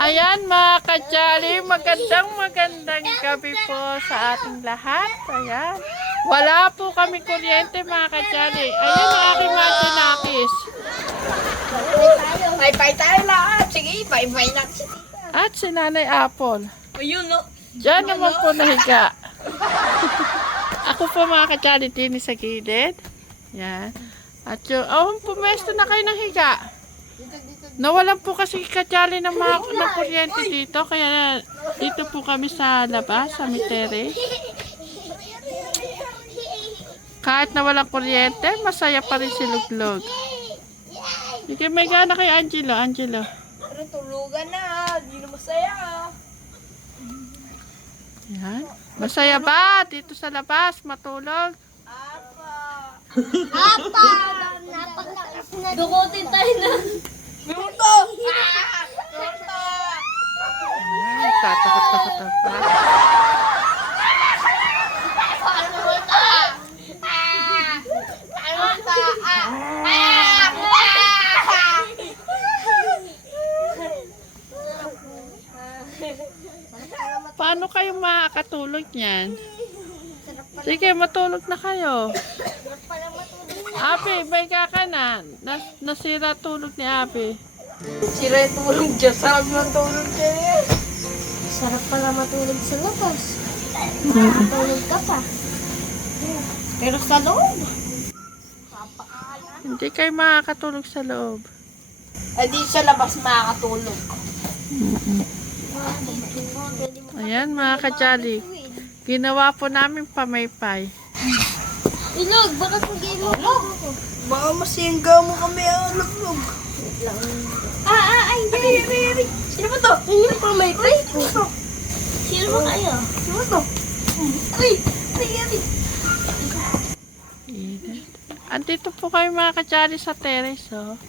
Ayan mga kachali, magandang gabi po sa ating lahat. Ayan. Wala po kami kuryente mga kachali. Ayan ang aking mga tinakis. Bye-bye tayo lahat. Sige, bye-bye na si Tita. At si Nanay Apple. Ayun, no? Diyan naman po nahiga. Ako po mga kachali, tini sa gilid. Yan. At yung, pumesto na kayo ng higa. Nawalan po kasi kachali ng kuryente dito. Kaya dito po kami sa labas, sa mitere. Kahit nawalan kuryente, masaya pa rin si Luglog. Sige, may gana kay Angelo. Pero tulugan na. Hindi na masaya. Yan. Masaya ba dito sa labas? Matulog? Apa! Dukutin tayo na. Minuto! Minuto! Ayan, tatakot pa. Paano mo ta? Paano mo ta? Paano kayo makakatulog niyan? Sige, matulog na kayo. Api, may ka na. Nasira tulog ni Api. Sira yung tulog dyan. Sarap ng tulog dyan. Sarap pala matulog sa labas. Tulog ka pa. Pero sa loob. Hindi kayo makakatulog sa loob. Di sa labas makakatulog. Ayan mga kachali. Ginawa po namin pamaypay. Ilog, bakit hindi mo ako? Baka masinggaw mo kami ang luglog. Ay, hindi. Sino ba to? Yun yung pamaypay ko. Sino ba kayo? Sino ba to? Ay! Init. Andito po kayo mga kachali sa terrace, oh.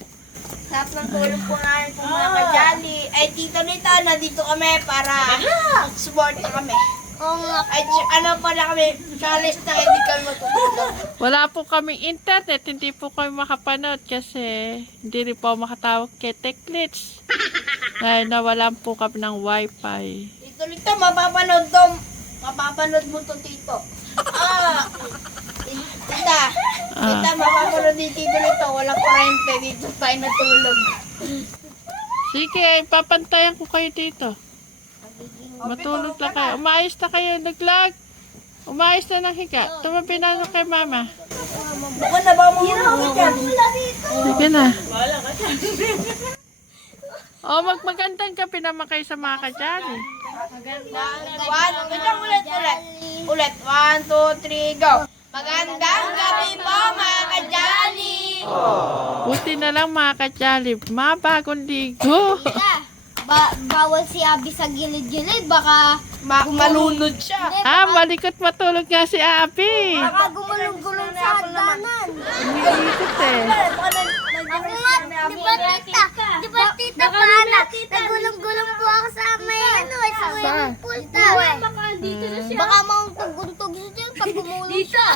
Sarap ng tulog po namin po mga kajali. Ay, Tito Nito, nandito kami para support kami. Oo nga. Ay, ano pala kami, challenge na hindi kami matutulog. Wala po kaming internet, hindi po kami makapanood kasi hindi rin po makatawag kay Techlits. Dahil nawalan po kami ng wifi. Tito Nito, mapapanood mo to, Tito. Tita, mapapanood ni Tito Nito, walang kurente dito tayo natulog. Sige, papantayan ko kayo dito. Matulog na kayo. Umayos na kayo, naglag. Umayos na ng higa. Tumabi na kay mama. Buka na ba mo dyan? Sige na. Magandang gabi naman kayo sa mga kajali. Ulit. 1, 2, 3, go. Magandang gabi po mga kajali. Buti na lang mga kajali. Mabagong ligo. Bawal si Abby sa gilid-gilid. Baka Malunod siya. Malikot matulog nga si Abi. baka gumulong-gulong sa hagdanan. Umiikot eh. Ako nga, di ba tita Paana? Nagulong-gulong po ako sa may sa swimming pool ta. Baka maungtog-untog siya dyan pag gumulong siya.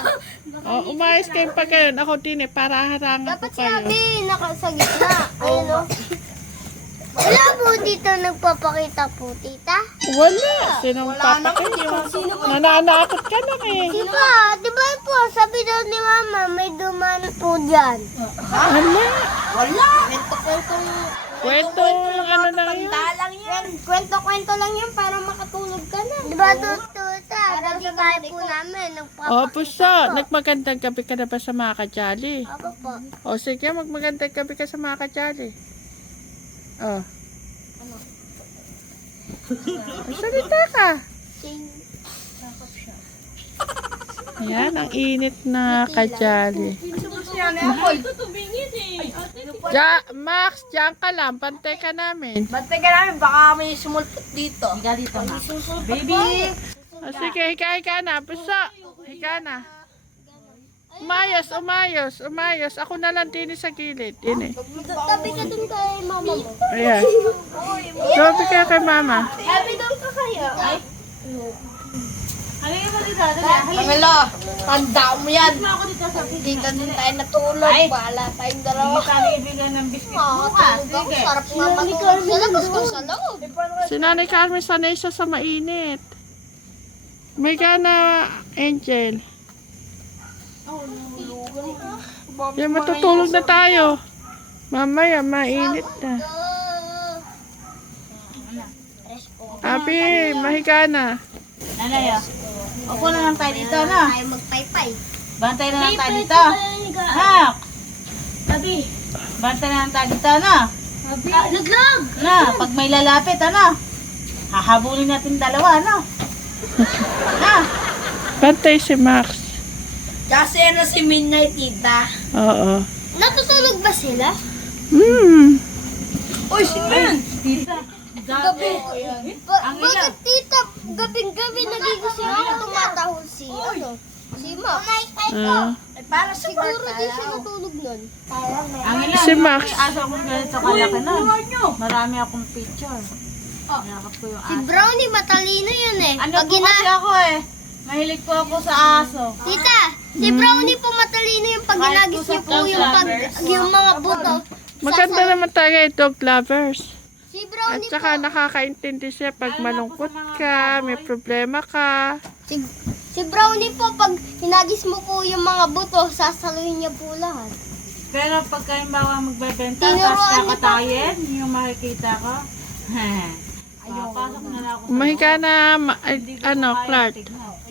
Umayos kayo pa kayo. Ako din para harangan ko Dapat si kayo. Abby nakasa gitna. Ayun o. Wala po dito nagpapakita po, tita. Wala. Sinong papakita? Nananakot ka lang eh. Di ba po, sabi daw ni mama, may duman po dyan. Hala. Wala. Kwentong ano lang yun. Lang yan. Kwento-kwento lang yan para makatulog ka na. Di ba, tuta? Sabi tayo po namin, Puso. Nagmagandang gabi ka na ba sa mga kajali? Ako po. Sige, magmagandang gabi ka sa mga kajali. Salita ka. Ayan, ang init na kajali. Max, diyan ka lang. Bantay ka namin. Bantay ka namin, baka may sumulpot dito. Baby! Sige, higa na. Puso. Higa na. Umayos. Ako na lang din sa gilid. Tabi ka dun kay mama mo. Ayan. Tabi ka kay mama. Happy doon ka kaya? Pamela, tanda mo yan. Hindi ka din tayo natulog. Bahala tayong dalawa. Makakatulog ako. Sarap nga matulog sa labas. Sa loob. Si Nanay Carmen sanay siya sa mainit. May gana, Angel. Yan, matutulog na tayo. Mamaya, mainit na. Abi, mahiga na. Nanay, upo na lang tayo dito, no? Tayo magpaypay. Bantay na lang tayo dito. Nak! Tabi. Bantay na lang tayo dito, no? Laglag! Na, pag may lalapit, ano? Hahabulin natin dalawa, ano? Na! Bantay si Max. Kasi ano si Midnight, tita? Oo. Natutulog ba sila? Uy, sino yan? Tita. Gabi. Ang ila. Bakit tita, gabing-gabi nagigising ako, tumatahol si, si Ma. Ay, para sa Siguro di siya natulog nun. Ang ila. Si Max. Aso akong ganito kalaki nun. Marami akong picture. Nakap ko yung Si aso. Brownie, matalino yun eh. Ano Pag po kasi ako eh. Mahilig po ako sa aso. Tita, si Brownie po matalino yung pag ginagis niyo po yung mga buto. Maganda naman tayo dog lovers. Si At Brownie po, saka nakakaintindi siya pag malungkot ka, may problema ka. si Brownie po pag hinagis mo po yung mga buto, sasaluhin niya po lahat. Pero pagka yung bawa magbebenta, Tinuruan tapos niya pa. kakatayin, yung makikita ko. Pasok na lang ako sa Mahiga na, Clark.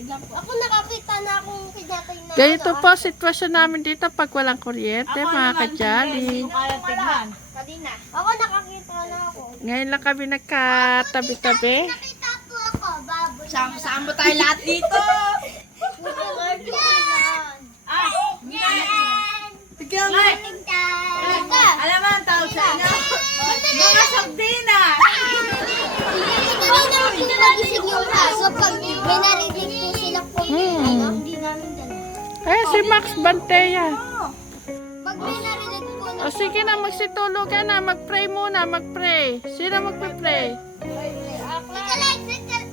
Ako nakakita na akong kinyatay na Ganito po sitwasyon namin dito pag walang kuryente, Ako mga naman, kajali. hindi ko kaya tignan. Kanina. Ako nakakita na ako. Ngayon lang kami nagkatabi-tabi. Nakita po ako, baboy. Sama tayo lahat dito. Tignan mo. Alam mo ang tawag sa inyo? Mga sabdina. Kanina po nagising yung aso pag may narinig po sila po hindi namin dala. Ay, si Max Banteya. Pag may narinig po na O sige na, magsitulog ka na. Mag-pray muna, mag-pray. Sino magpe-pray?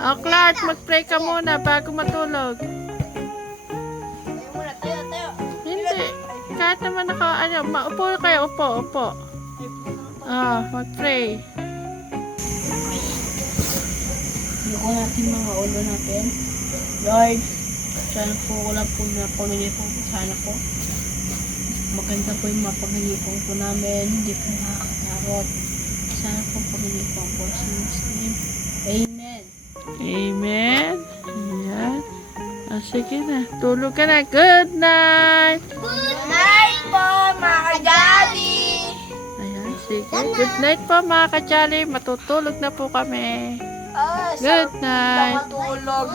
O Clark, mag-pray ka muna bago matulog. Hindi. Kahit naman maupo kayo, upo. Mag-pray. Yuko natin mga ulo natin. Lord, sana po wala po na pangangipong po sana po. Maganda po yung mapangangipong po namin. Hindi po nakakatarot. Sana po pangangipong po sa Muslim. Amen. Amen. Ayan. Sige na. Tulog ka na. Good night. good night po mga kajali. Ayan, sige. Good night po mga kajali. Matutulog na po kami. Good night. Matulog.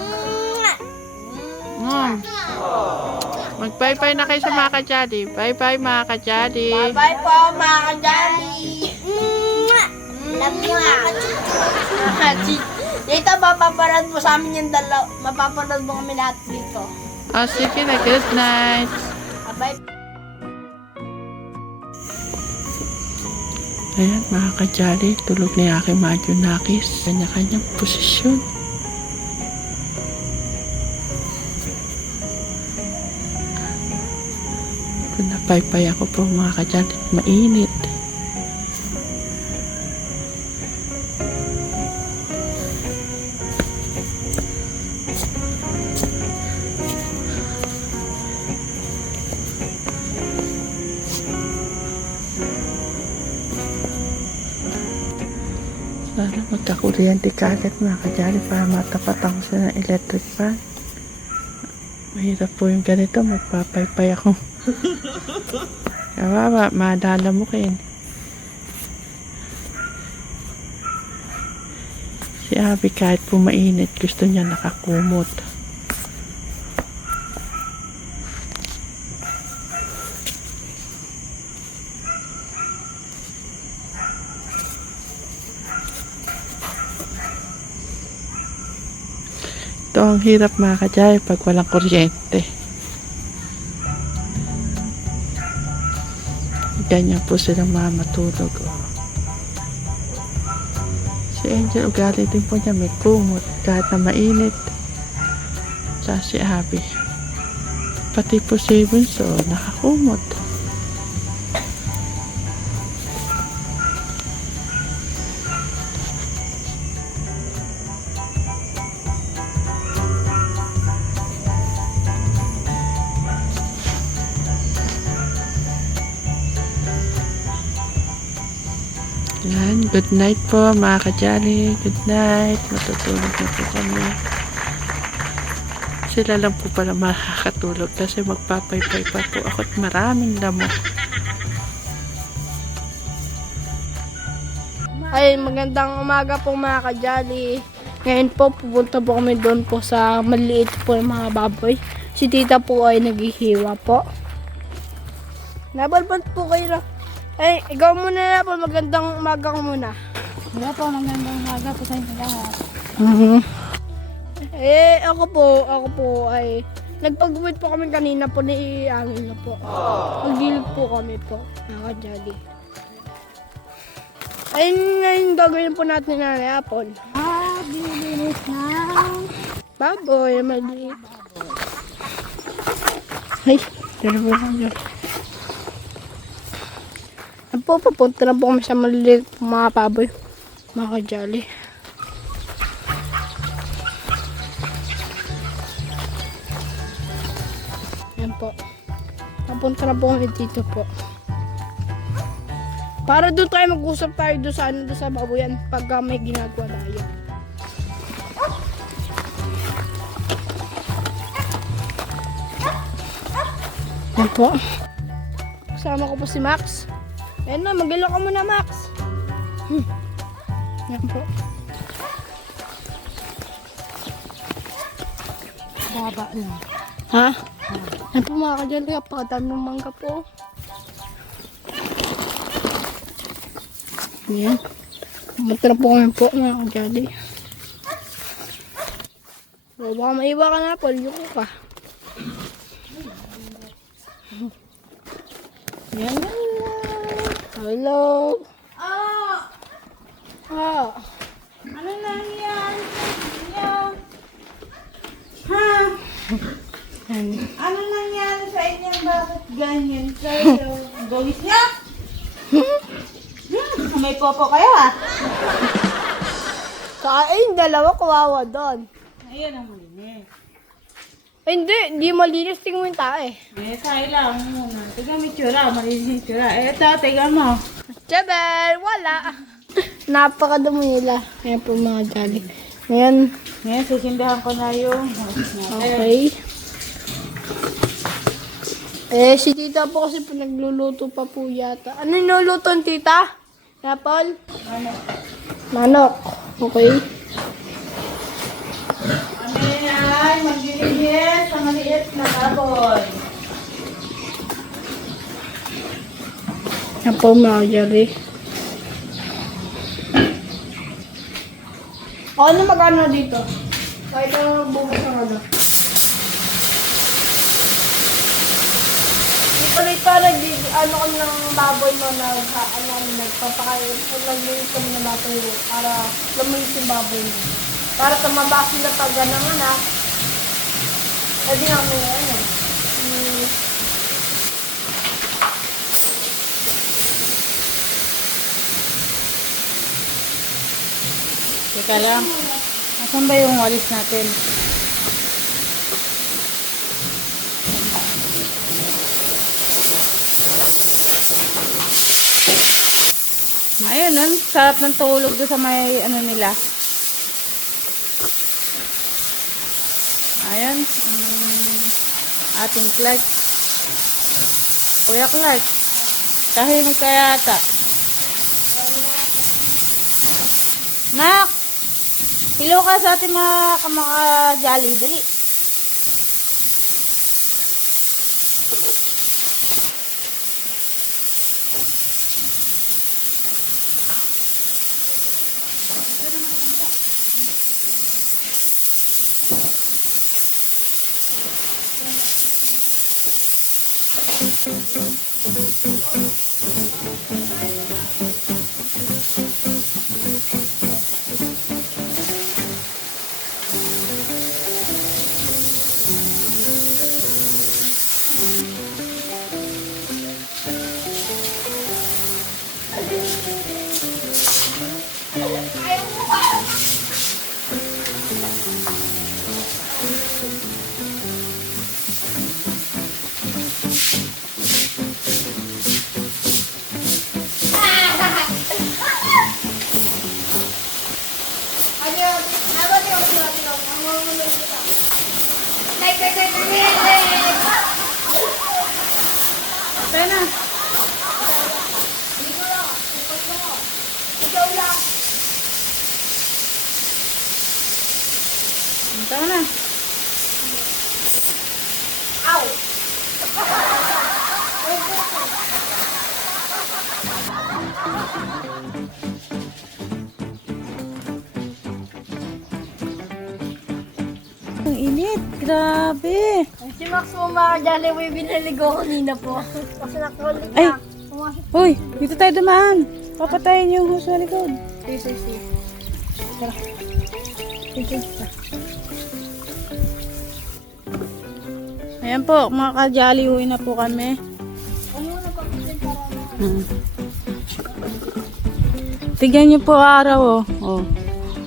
Mag-bye-bye na kayo sa mga kajali. Bye-bye mga kajali. Bye po mga kajali. Love you mga Dito, mapapanood mo sa amin yung dalaw. Mapapanood mo kami lahat dito. Sige na. Good night. Bye. Ayan mga kajali. Tulog na yung aking mga junakis. Kanya-kanyang posisyon. Kung napaypay ako po mga kajali. Mainit. Sana magkakuryente ka agad mga kajali para matapatan ko siya ng electric fan. Mahirap po yung ganito, magpapaypay ako. Kawawa, madalamukin. Si Abby kahit po mainit, gusto niya nakakumot. Ito ang hirap mga kajay pag walang kuryente. Ganyan po silang matulog. Si Angel, ugali din po niya may kumot kahit na mainit. Sa si Abby. Pati po si Bunso, nakakumot. Good night po mga ka-Jolly. Good night. Matutulog na po kami. Sila lang po pala makakatulog kasi magpapaypay pa po ako at maraming lamok. Ay, magandang umaga po mga ka-Jolly. Ngayon po, pupunta po kami doon po sa maliit po ng mga baboy. Si tita po ay naghihiwa po. Nabalbal po kayo na. Ay, ikaw muna na po. Magandang umaga ko muna. Wala po, magandang umaga po sa inyo lahat. Ako po ay nagpag-uwit po kami kanina po ni Angel na po. Mag-deal po kami po, mga ka-Jolly. Ayun na yung gagawin po natin na Apple. Bilis na. Baboy, maliit. Ay, dalawa lang yun. Yan po, papunta na po kami sa maliliit mga baboy. Mga ka-Jolly. Yan po. Papunta na po kami dito po. Para doon tayo mag-usap tayo doon sa baboyan pag may ginagawa tayo. Yan po. Kasama ko po si Max. Ayan na, mag-ilo ka muna, Max. Yan po. Baba lang. Ha? Yan po mga ka-Jolly, kapakadami ng mangga po. Yan. Pumunta na po kami po mga ka-Jolly. So, baka maiba ka na po, yung ka. Yan. Hello. Ano nangyari sa inyo? Ha? Ano nangyari sa inyo? Bakit ganyan kayo? Gawis niya? May popo kayo ha? Kain, dalawa kawawa doon. Ayun ang malinis. Hindi malinis. Tingnan mo yung tae. Sayo lang muna. Tiga may tsura, malinis yung tsura. Eto, tiga mo. Chabel, wala. Napakadumi nila. Ayan po mga Jolly. Ngayon, Ngayon, sisindahan ko na yung okay. Si tita po kasi nagluluto pa po yata. Ano niluluto ng tita? Apple? Manok. Okay. Kami ay maglilinis sa maliit na baboy. Ayan po mga Jolly. Ano magano dito? Kahit ano bukas ng ano. Ulit pa ano kami ng baboy mo nagpapakain. Naglinis kami ng baboy mo para luminis yung baboy mo. Para tumaba sila pag ganang anak. Pwede namin ano. Teka lang. Asan ba yung walis natin? Ayun, ang sarap ng tulog doon sa may ano nila. Ayan, ating Clark. Kuya Clark, tahimik ka yata. Nak, hilo ka sa ating mga kamaka-Jolly, dali. Tayo na. Tayo na. Ang init. Grabe. Si Max mo mga Jollibee, binaligo ko kanina po. Kasi nakulit Ay. na. Uy, dito tayo dumaan. Papatayin yung hose sa likod. Sí. Tara. Ayan po, mga kajali, uwi na po kami. Ano na papitin para na? Tignan niyo po araw, oh. Oh.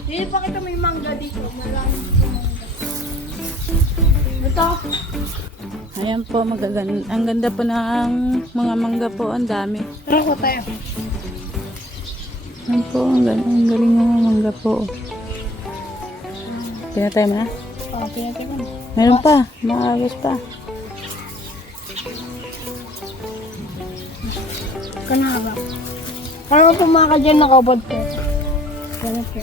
Hindi pa kita may mangga dito. Marami dito mangga. Ito. Ayan po, ang ganda po ng mga mangga po, ang dami. Tara ko tayo. Ayan po, ang galing ng mga mangga po. Pinatay mo na? Pinatay mo. Meron pa, maagos pa. Kanaba. Parang po mga kadyan nakabod po. Ganun po.